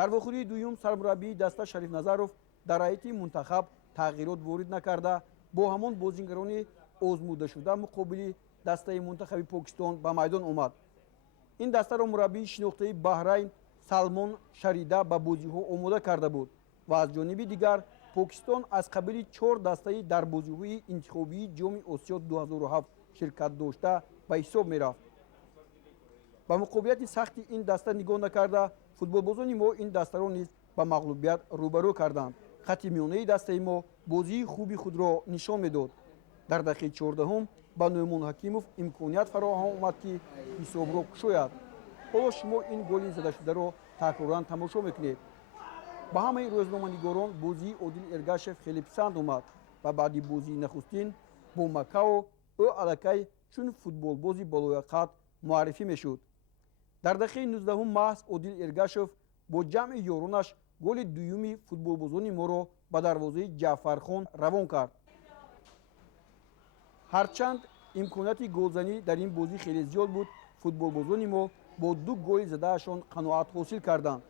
дар вохӯрии дуюм сармураббии даста Шариф Назаров дар ҳайати мунтахаб тағйирот ворид накарда бо ҳамон бозигарони озмудашуда муқобили дастаи мунтахаби Покистон ба майдон омад. ин дастаро мураббии шинохтаи Баҳрайн Салмон Шарида ба бозиҳо омода карда буд ва аз ҷониби дигар Покистон аз қабили 4 дастаи дар бозиҳои интихобии ҷоми Осиё 2007 ширкат дошта ба ҳисоб мерафт. ба муқобилияти сахти ин даста нигоҳ накарда футболбозони мо ин дастаро низ ба мағлубият рӯбарӯ карданд. хатти миёнаи дастаи мо бозии хуби худро нишон медод. дар дақиқаи 14 ба Нӯъмон Ҳакимов имконият фароҳам омад ки ҳисобро кушояд. ҳоло шумо ин голи задашударо такроран тамошо мекунед. ба ҳамаи рӯзноманигорон бозии Одил Эргашев хеле писанд омад ва баъди бозии нахустин бо Макао ӯ аллакай чун футболбози болояқад муаррифӣ мешуд. дар дақиқаи 19 маҳз Одил Эргашев бо ҷамъи ёронаш голи дуюми футболбозони моро ба дарвозаи Ҷаъфархон равон кард. ҳарчанд имконияти голзанӣ дар ин бозӣ хеле зиёд буд, футболбозони мо бо 2 голи задаашон қаноат ҳосил карданд.